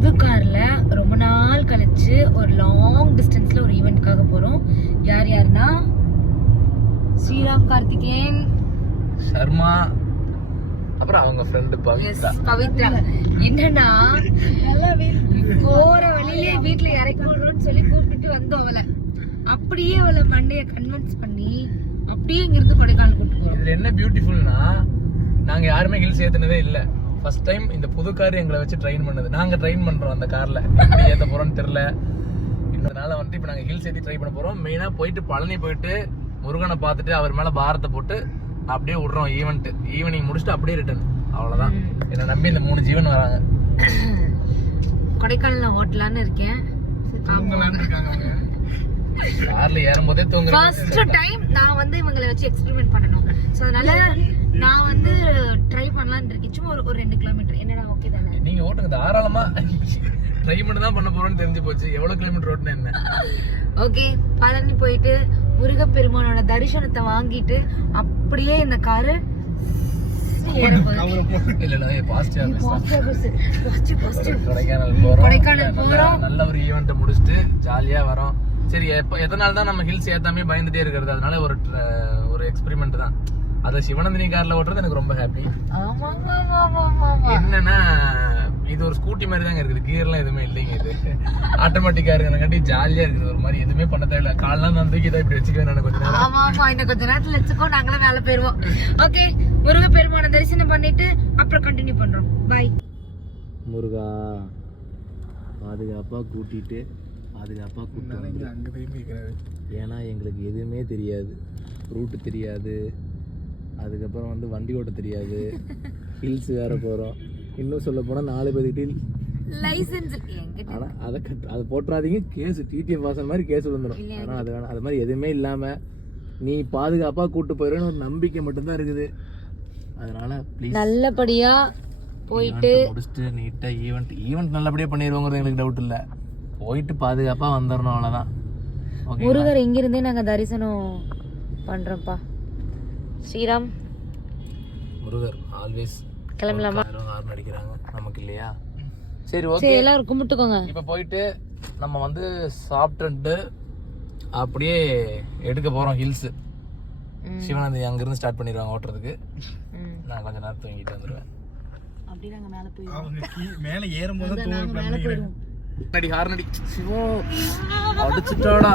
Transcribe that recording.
புது கார்ல ரொம்ப நாள் கழிச்சு ஒரு லாங் டிஸ்டன்ஸ்ல ஒரு ஈவென்ட்காக போறோம். யார் யாருன்னா ஸ்ரீராம், கார்த்திகேயன், சர்மா, அப்புறம் அவங்க ஃப்ரெண்ட் பவித்ரா. என்னன்னா போற வழியிலே வீட்டுல இறக்கி விடுறோம்னு சொல்லி கூப்பிட்டு வந்தோம். அவளை அப்படியே அவளை மண்டைய கன்வின்ஸ் பண்ணி அப்படியே இங்க இருந்து கொடைக்கானல் கூப்பிட்டு போறோம். இதுல என்ன பியூட்டிஃபுல்னா, நாங்க யாருமே ஹில்ஸ் ஏத்துனதே இல்ல. ஃபர்ஸ்ட் டைம் இந்த புது கார் எங்களை வச்சு ட்ரெயின் பண்ணது. நாங்க ட்ரெயின் பண்றோம் அந்த கார்ல, எப்படி ஏத்த போறோம்னு தெரியல. இதனால வந்து இப்ப நாங்க ஹில்ஸ் ஏத்தி ட்ரை பண்ண போறோம். மெயினா போயிட்டு பழனி போயிட்டு முருகனை பார்த்துட்டு அவர் மேல பாரத்தை போட்டு அப்படியே விடுறோம். ஈவினிங் முடிச்சுட்டு அப்படியே ரிட்டர்ன். அவ்வளவுதான். என்ன நம்பி இந்த 3 ஜீவன் வராங்க. கொடைக்கானல்ல ஹோட்டலான்னு இருக்கேன். கார்ல ஏறும்போதே தூங்குறேன். ஃபர்ஸ்ட் டைம் நான் வந்து இவங்களை வச்சு எக்ஸ்பெரிமென்ட் பண்ணனும். சோ அதனால நான் வந்து ட்ரை பண்ணலாம்னு இருக்கேன். சும்மா ஒரு 2 கிலோமீட்டர். என்னடா ஓகே தானே? நீங்க ஓட்டுங்க தாராளமா. ட்ரை பண்ணி தான் பண்ண போறோம்னு தெரிஞ்சு போச்சு. எவ்வளவு கிலோமீட்டர் ஓட்டுனா என்ன? ஓகே, பழனி போயிட்டு முருகப்பெருமானோட தரிசனத்தை வாங்கிட்டு அப்படியே இந்த காரு கொடைக்கானல் போறோம். நல்ல ஒரு ஈவென்ட் முடிச்சுட்டு ஜாலியா வரோம். சரி, எத்தனை நாள் தான் நம்ம ஹில்ஸ் ஏத்தாமே பயந்துட்டே இருக்கிறது. அதனால ஒரு எக்ஸ்பெரிமெண்ட் தான். அத சிவநந்தினி கார்ல ஓட்டுறது எனக்கு ரொம்ப ஹாப்பி. என்னன்னா இது ஒரு ஸ்கூட்டி மாதிரி தாங்க இருக்குது. கியர்லாம் எதுவுமே இல்லைங்க. இது ஆட்டோமேட்டிக்கா இருக்கிறங்காட்டி ஜாலியா இருக்குது. ஒரு மாதிரி எதுவுமே பண்ண தேவையில்ல. கால்லாம் நான் தூக்கி தான் இப்படி வச்சுக்குவேன். கொஞ்ச நேரம். ஆமா, இன்னும் கொஞ்ச நேரத்துல வச்சுக்கோ, நாங்களும் மேல போயிருவோம். ஓகே, முருக பெருமான தரிசனம் பண்ணிட்டு அப்புறம் கண்டினியூ பண்றோம். பாய். முருகா பாதுகாப்பா கூட்டிட்டு பாதுகாப்பா கூட்டு அங்க போய் நிக்கிறாரு. ஏன்னா எங்களுக்கு எதுவுமே தெரியாது. ரூட் தெரியாது. அதுக்கப்புறம் வந்து வண்டி ஓட்ட தெரியாது. ஹில்ஸ் வேற போறோம். இன்னும் சொல்ல போனா 4 பேருக்கு லைசென்ஸ். ஆனா அதை போட்டுறாதீங்க, கேஸ் டிடிஎஃப் வாசல் மாதிரி கேஸ் விழுந்துடும். ஆனா அது வேணாம். அது மாதிரி எதுவுமே இல்லாம நீ பாதுகாப்பா கூட்டு போயிடுன்னு ஒரு நம்பிக்கை மட்டும்தான் இருக்குது. அதனால ப்ளீஸ் நல்லபடியா போயிட்டு முடிச்சுட்டு நீட்டா ஈவெண்ட் நல்லபடியா பண்ணிடுவோங்கிறது எங்களுக்கு டவுட் இல்ல. போயிட்டு பாதுகாப்பா வந்துடணும், அவ்வளவுதான். முருகர் இங்க இருந்தே நாங்க தரிசனம் பண்றோம்ப்பா. ஸ்ரீராம் முருகர் ஆல்வேஸ். கிளம்பலாமா? ஹார்ன் அடிக்கிறாங்க நமக்கு இல்லையா? சரி, ஓகே, எல்லாரும் கும்பிட்டுக்கோங்க. இப்ப போயிட்டு நம்ம வந்து சாப்பிட்டு அப்படியே எடுக்க போறோம் ஹில்ஸ். சிவனந்தி அங்க இருந்து ஸ்டார்ட் பண்ணிடுவாங்க ஓட்டுறதுக்கு. நான் கொஞ்ச நேரம் தூங்கிட்டு வந்துடுவேன். அப்படியே நாங்க மேல போயிடுவோம். மேல ஏறும்போது தூங்க. ஹார்ன் அடி சிவோ அடிச்சுட்டாடா.